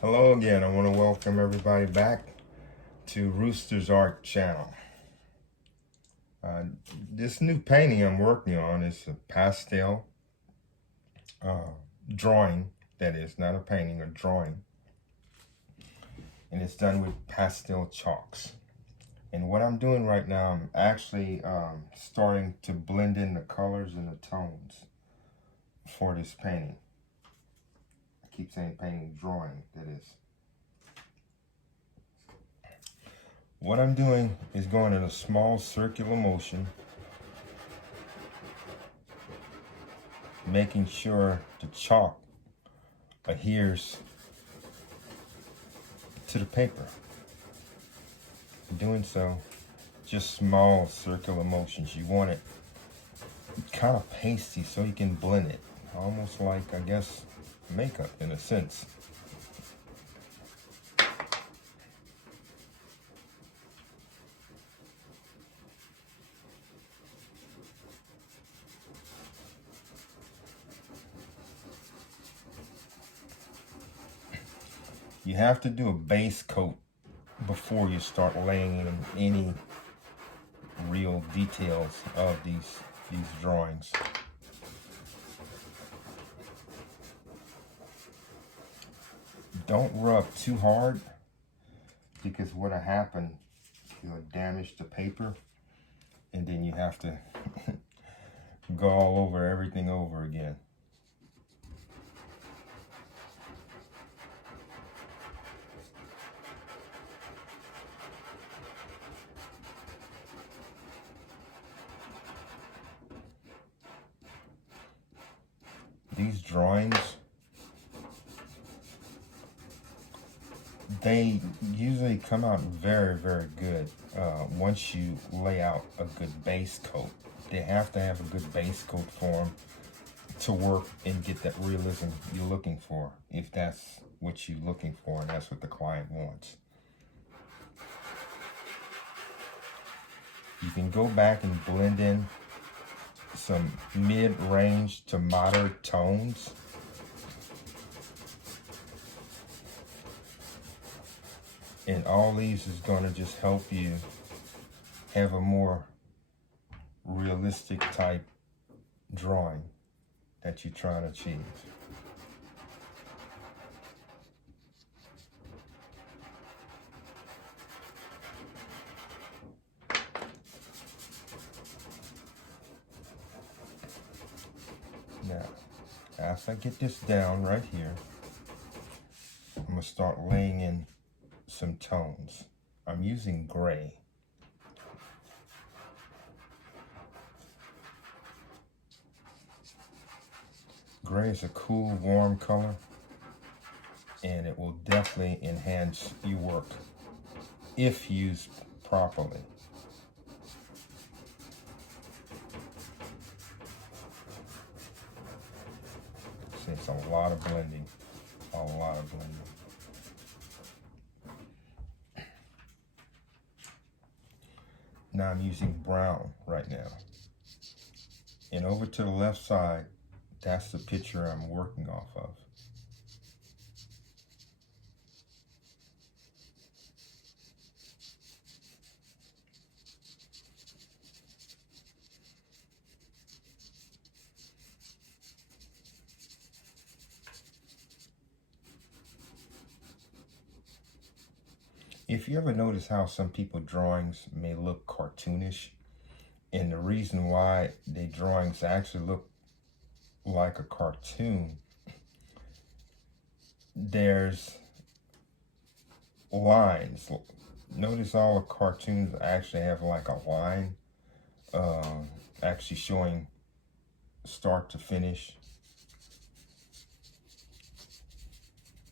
Hello again. I want to welcome everybody back to Rooster's Art channel. This new painting I'm working on is a pastel drawing, that is, not a painting, a drawing. And it's done with pastel chalks. And what I'm doing right now, I'm actually starting to blend in the colors and the tones for this painting. I keep saying painting, drawing, that is. What I'm doing is going in a small circular motion, making sure the chalk adheres to the paper. Doing so, just small circular motions. You want it kind of pasty so you can blend it. Almost like, I guess, makeup in a sense. You have to do a base coat before you start laying in any real details of these drawings. Don't rub too hard, because what'll happen, you'll damage the paper, and then you have to go all over everything over again. These drawings, they usually come out very, very good once you lay out a good base coat. They have to have a good base coat for them to work and get that realism you're looking for, if that's what you're looking for and that's what the client wants. You can go back and blend in some mid-range to moderate tones. And all these is going to just help you have a more realistic type drawing that you're trying to achieve. Now, after I get this down right here, I'm going to start laying in some tones. I'm using gray. Gray is a cool, warm color, and it will definitely enhance your work if used properly. See, it's a lot of blending, a lot of blending. Now I'm using brown right now. And over to the left side, that's the picture I'm working off of. If you ever notice how some people's drawings may look cartoonish, and the reason why their drawings actually look like a cartoon, there's lines. Notice all the cartoons actually have like a line, actually showing start to finish.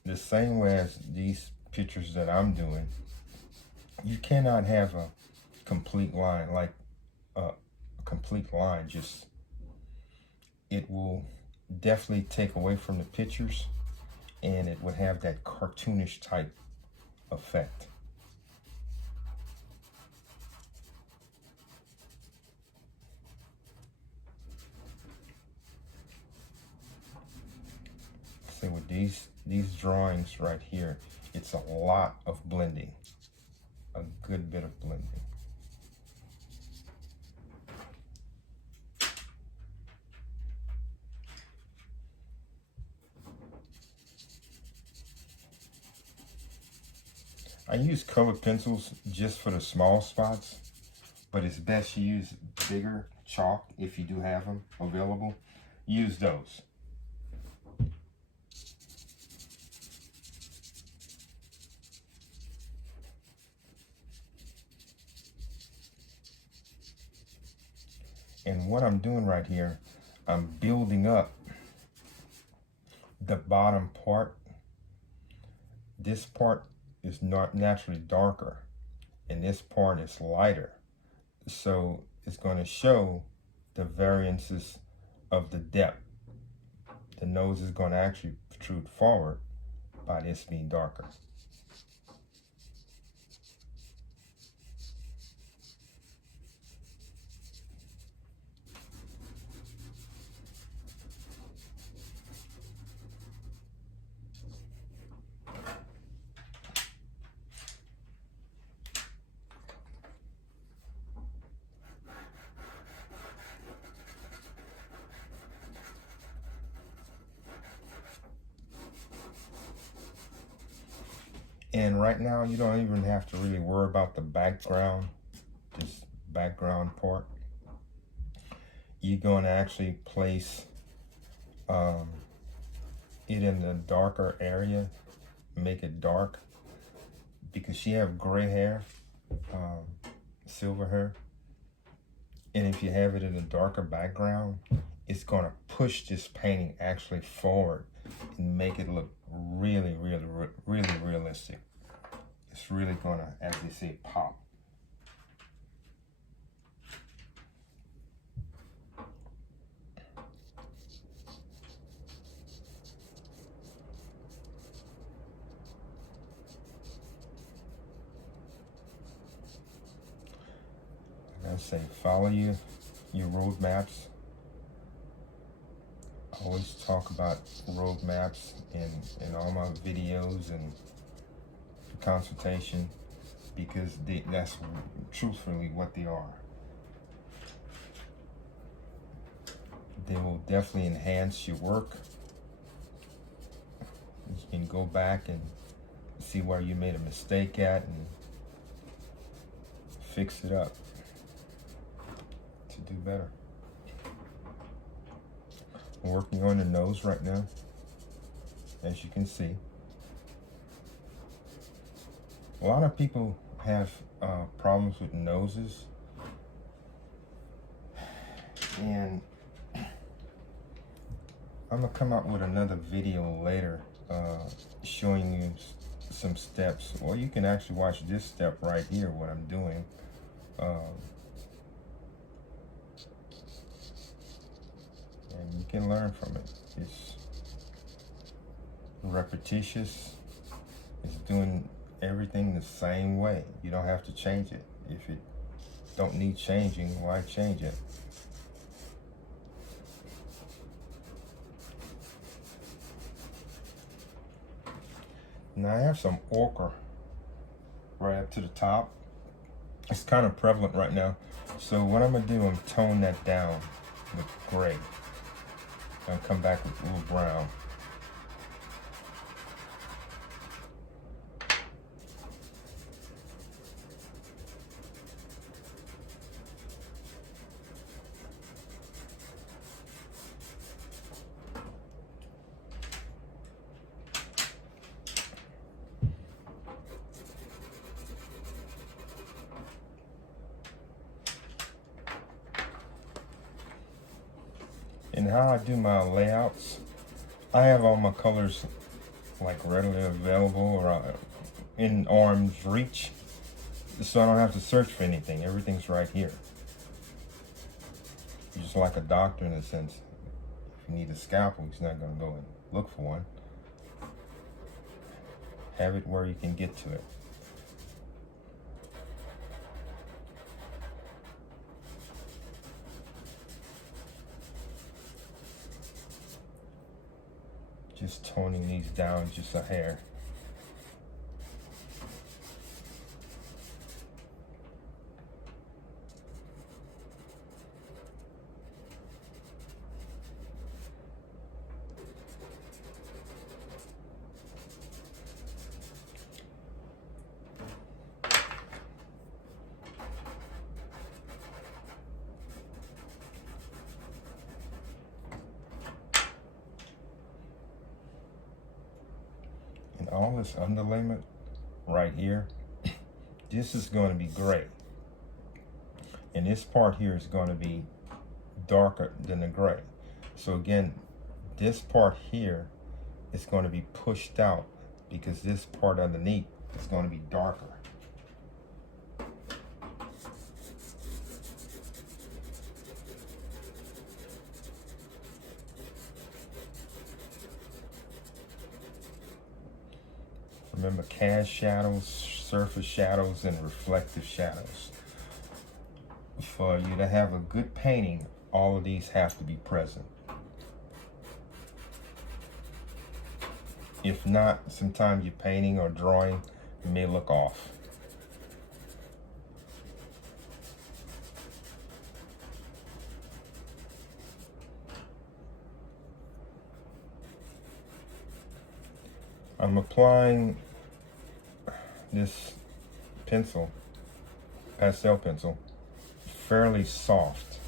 The same way as these pictures that I'm doing, you cannot have a complete line, like a complete line. Just, it will definitely take away from the pictures, and it would have that cartoonish type effect. say with these drawings right here, it's a lot of blending, a good bit of blending. I use colored pencils just for the small spots, but it's best to use bigger chalk if you do have them available. Use those. And what I'm doing right here, I'm building up the bottom part. This part is not naturally darker, and this part is lighter. So it's going to show the variances of the depth. The nose is going to actually protrude forward by this being darker. And right now, you don't even have to really worry about the background, this background part. You're going to actually place it in the darker area, make it dark, because she have gray hair, silver hair. And if you have it in a darker background, it's going to push this painting actually forward and make it look really realistic. It's really going to, as they say, pop. Like I say, follow your roadmaps. I always talk about roadmaps in all my videos and consultation, because that's truthfully what they are. They will definitely enhance your work. You can go back and see where you made a mistake at and fix it up to do better. I'm working on the nose right now, as you can see. A lot of people have problems with noses, and I'm gonna come out with another video later showing you some steps, or you can actually watch this step right here, what I'm doing. And you can learn from it. It's repetitious. It's doing everything the same way. You don't have to change it. If it don't need changing, why change it? Now I have some ochre right up to the top. It's kind of prevalent right now. So what I'm gonna do, I'm tone that down with gray. I'll come back with a little brown. And how I do my layouts, I have all my colors like readily available or in arm's reach, so I don't have to search for anything. Everything's right here. You're just like a doctor in a sense. If you need a scalpel, he's not going to go and look for one. Have it where you can get to it. Just toning these down just a hair. And all this underlayment right here, this is going to be gray. And this part here is going to be darker than the gray. So again, this part here is going to be pushed out because this part underneath is going to be darker. Remember, cast shadows, surface shadows, and reflective shadows. For you to have a good painting, all of these have to be present. If not, sometimes your painting or drawing may look off. I'm applying this pencil, pastel pencil, fairly soft.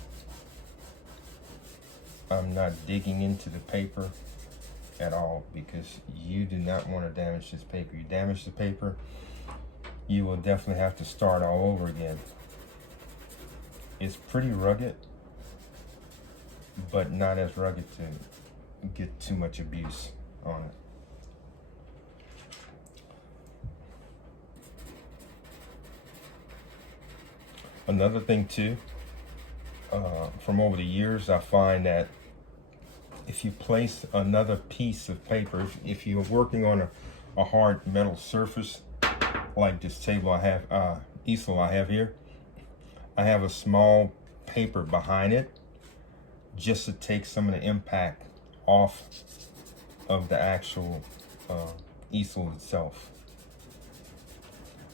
I'm not digging into the paper at all because you do not want to damage this paper. You damage the paper, you will definitely have to start all over again. It's pretty rugged, but not as rugged to get too much abuse on it. Another thing too, from over the years, I find that if you place another piece of paper, if you're working on a hard metal surface, like this table I have, easel I have here, I have a small paper behind it just to take some of the impact off of the actual easel itself.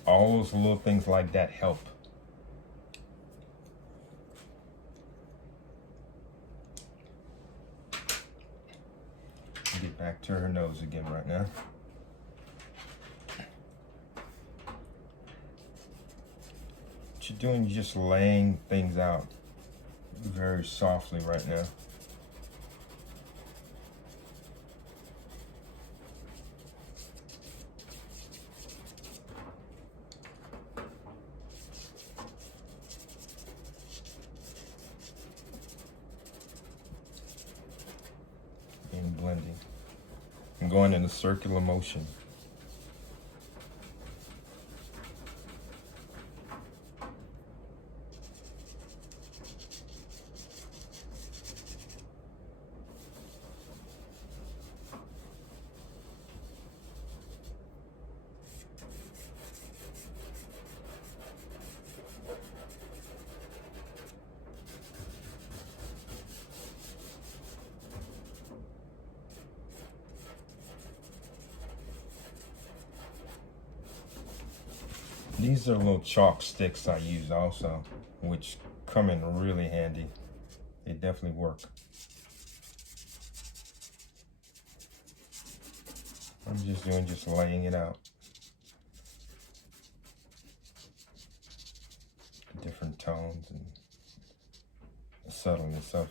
All those little things like that help. Get back to her nose again right now. What you're doing, you're just laying things out very softly right now. And blending. And going in a circular motion. These are little chalk sticks I use also, which come in really handy. They definitely work. I'm just laying it out. Different tones and the subtleness of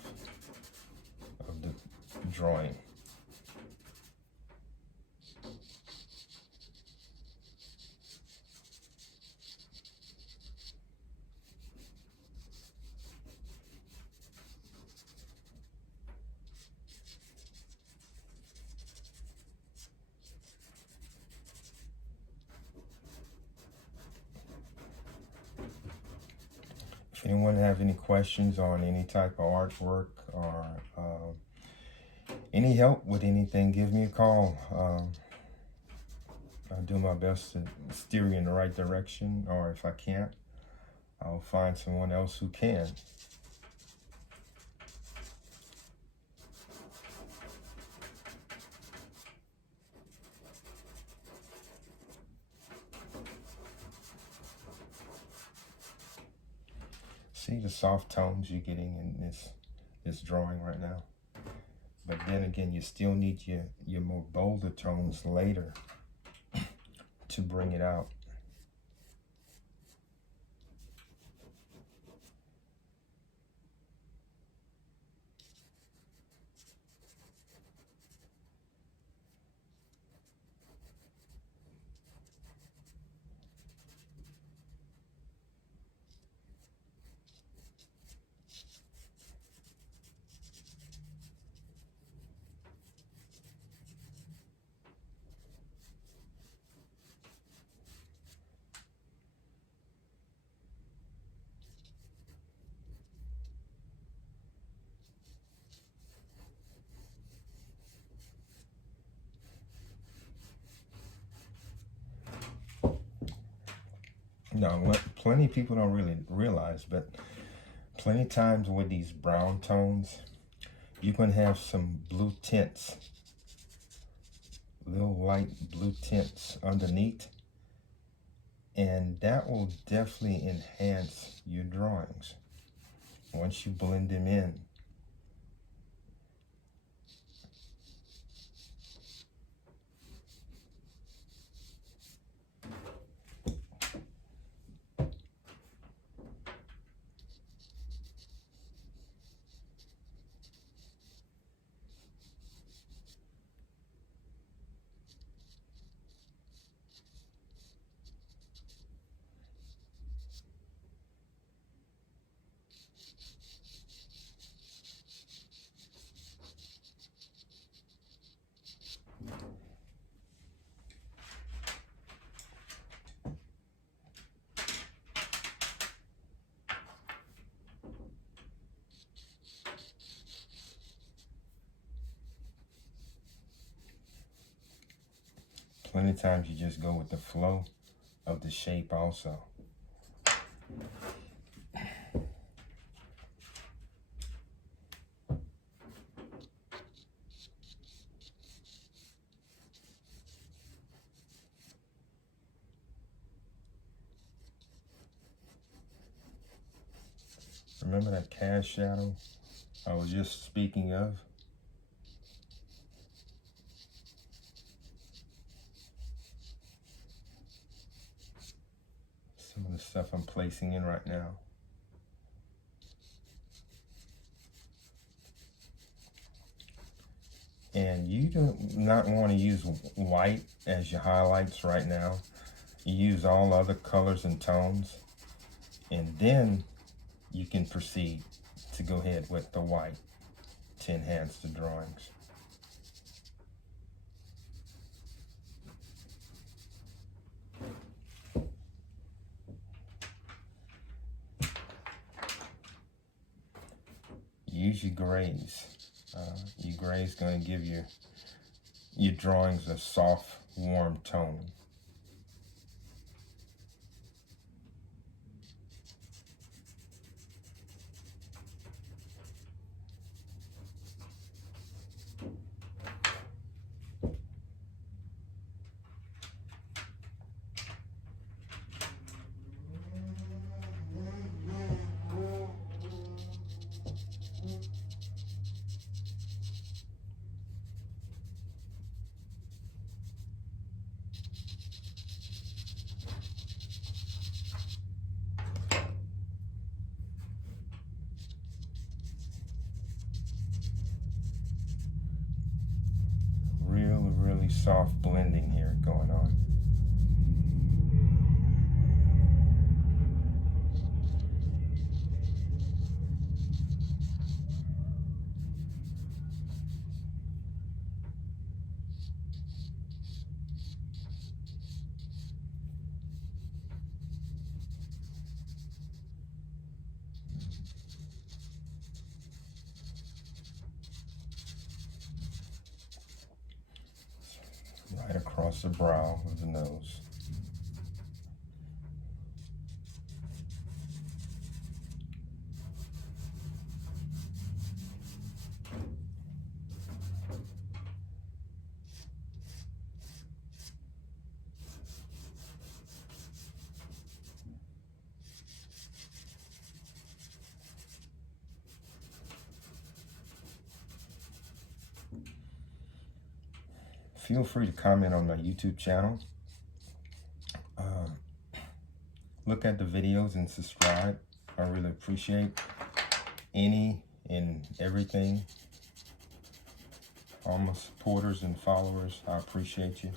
the drawing. If anyone have any questions on any type of artwork or any help with anything, give me a call. I'll do my best to steer you in the right direction, or if I can't, I'll find someone else who can. See the soft tones you're getting in this drawing right now. But then again, you still need your more bolder tones later to bring it out. Now, what plenty of people don't really realize, but plenty of times with these brown tones, you're going to have some blue tints, little light blue tints underneath, and that will definitely enhance your drawings once you blend them in. Plenty of times you just go with the flow of the shape also. Remember that cast shadow I was just speaking of? Some of the stuff I'm placing in right now. And you do not want to use white as your highlights right now. You use all other colors and tones, and then you can proceed to go ahead with the white to enhance the drawings. Use your grays. Your grays going to give your drawings a soft, warm tone. Really soft blending here going on. Right across the brow of the nose. feel free to comment on my YouTube channel. Look at the videos and subscribe. I really appreciate any and everything. All my supporters and followers, I appreciate you.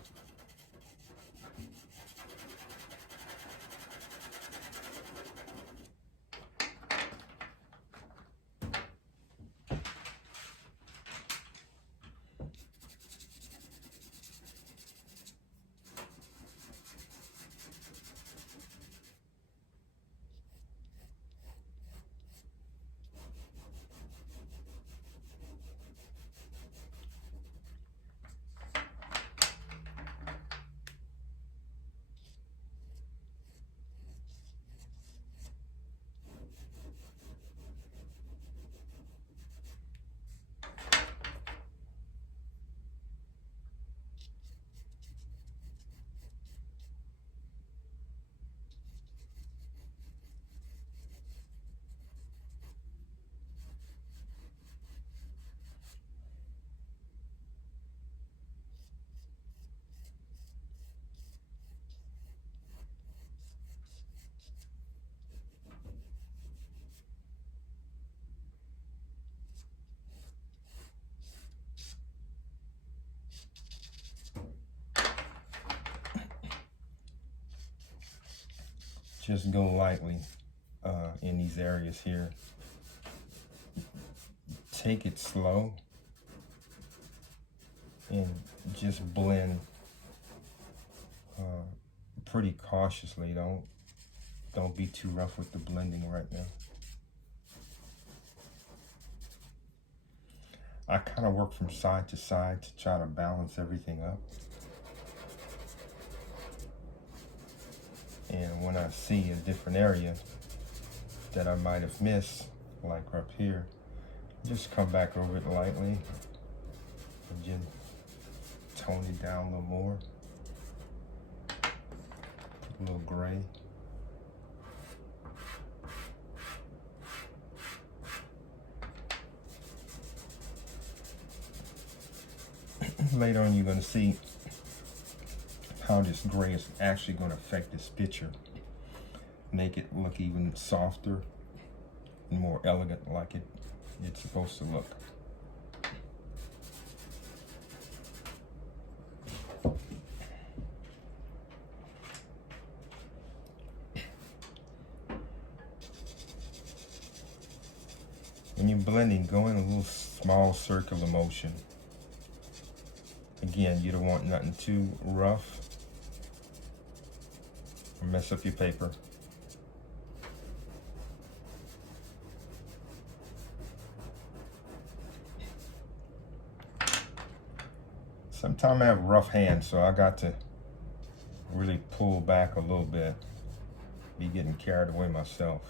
Just go lightly in these areas here. Take it slow and just blend pretty cautiously. Don't be too rough with the blending right now. I kind of work from side to side to try to balance everything up. And when I see a different area that I might have missed, like up here, just come back over it lightly and just tone it down a little more. Put a little gray. Later on, you're going to see how this gray is actually going to affect this picture. Make it look even softer and more elegant, like it's supposed to look. When you're blending, go in a little small circular motion. Again, you don't want nothing too rough or mess up your paper. Sometimes I have rough hands, so I got to really pull back a little bit. Be getting carried away myself.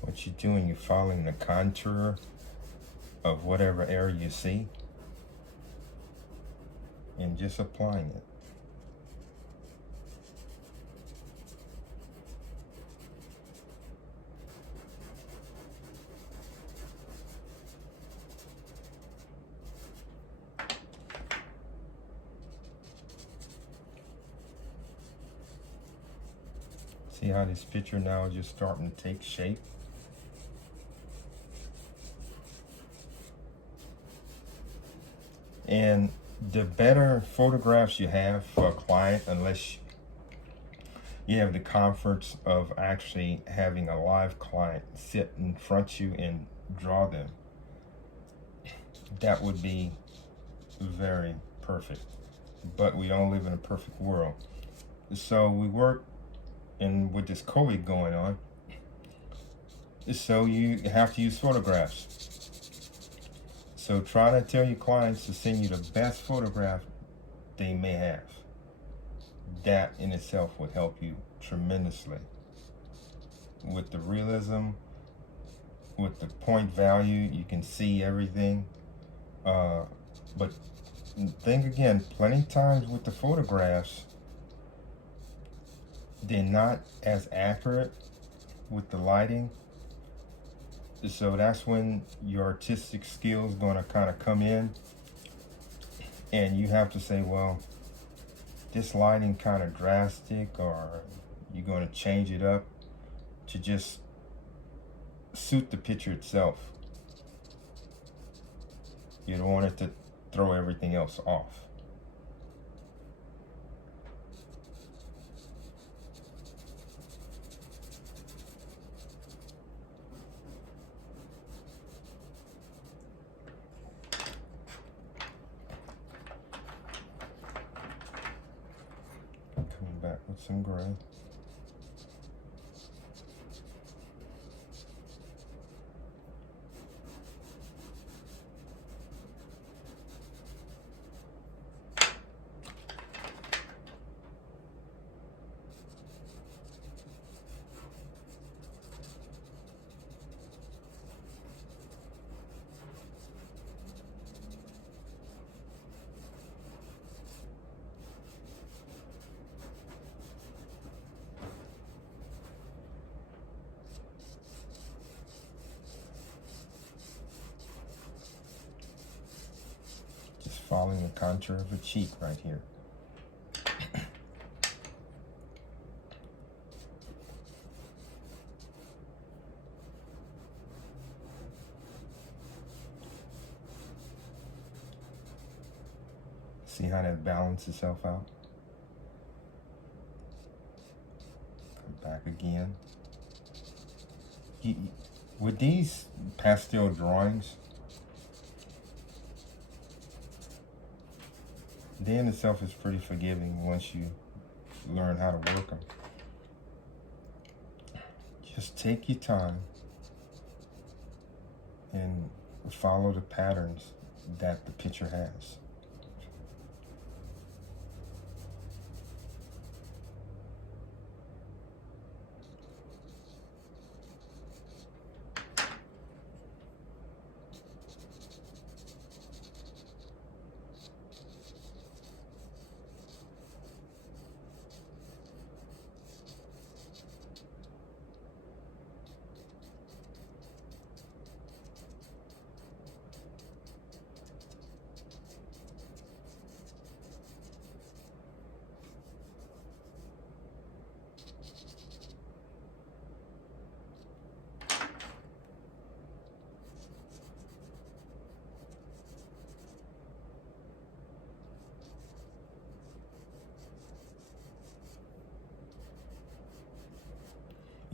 What you're doing, you're following the contour of whatever area you see and just applying it. See how this picture now is just starting to take shape? And the better photographs you have for a client, unless you have the comforts of actually having a live client sit in front of you and draw them, that would be very perfect. But we don't live in a perfect world. So we work, and with this COVID going on, so you have to use photographs. So try to tell your clients to send you the best photograph they may have. that in itself would help you tremendously. With the realism, with the point value, you can see everything. But think again, plenty of times with the photographs, they're not as accurate with the lighting. So that's when your artistic skills going to kind of come in, and you have to say, well, this lighting kind of drastic, or you're going to change it up to just suit the picture itself. You don't want it to throw everything else off. Coming back with some gray. Following the contour of a cheek right here. See how that balances itself out? Come back again. With these pastel drawings, they in itself is pretty forgiving once you learn how to work them. Just take your time and follow the patterns that the picture has.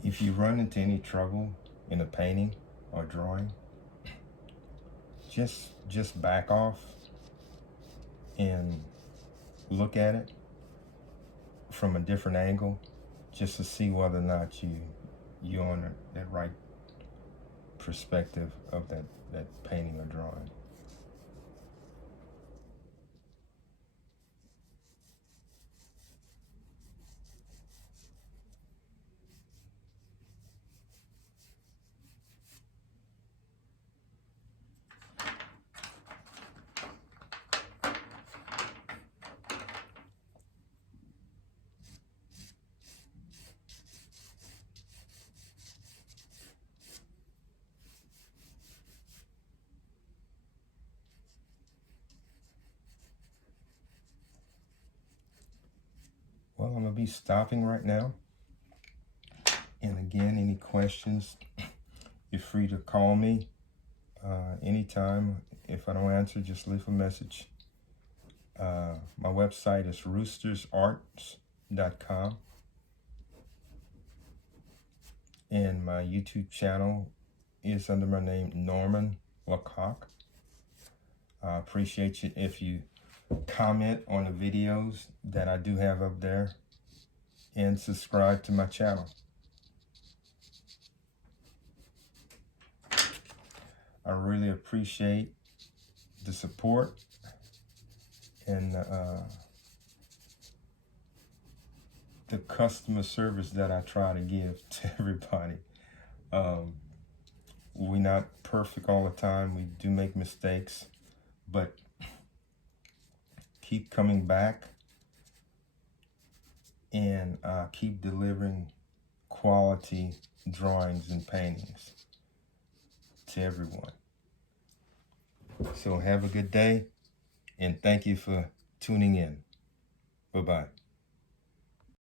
If you run into any trouble in a painting or drawing, just back off and look at it from a different angle, just to see whether or not you're on that right perspective of that painting or drawing. Well, I'm going to be stopping right now. And again, any questions, you're free to call me anytime. If I don't answer, just leave a message. My website is roostersarts.com. And my YouTube channel is under my name, Norman LeCoq. I appreciate you if you comment on the videos that I do have up there, and subscribe to my channel. I really appreciate the support, and the customer service that I try to give to everybody. We're not perfect all the time. We do make mistakes, but keep coming back and keep delivering quality drawings and paintings to everyone. So have a good day, and thank you for tuning in. Bye-bye.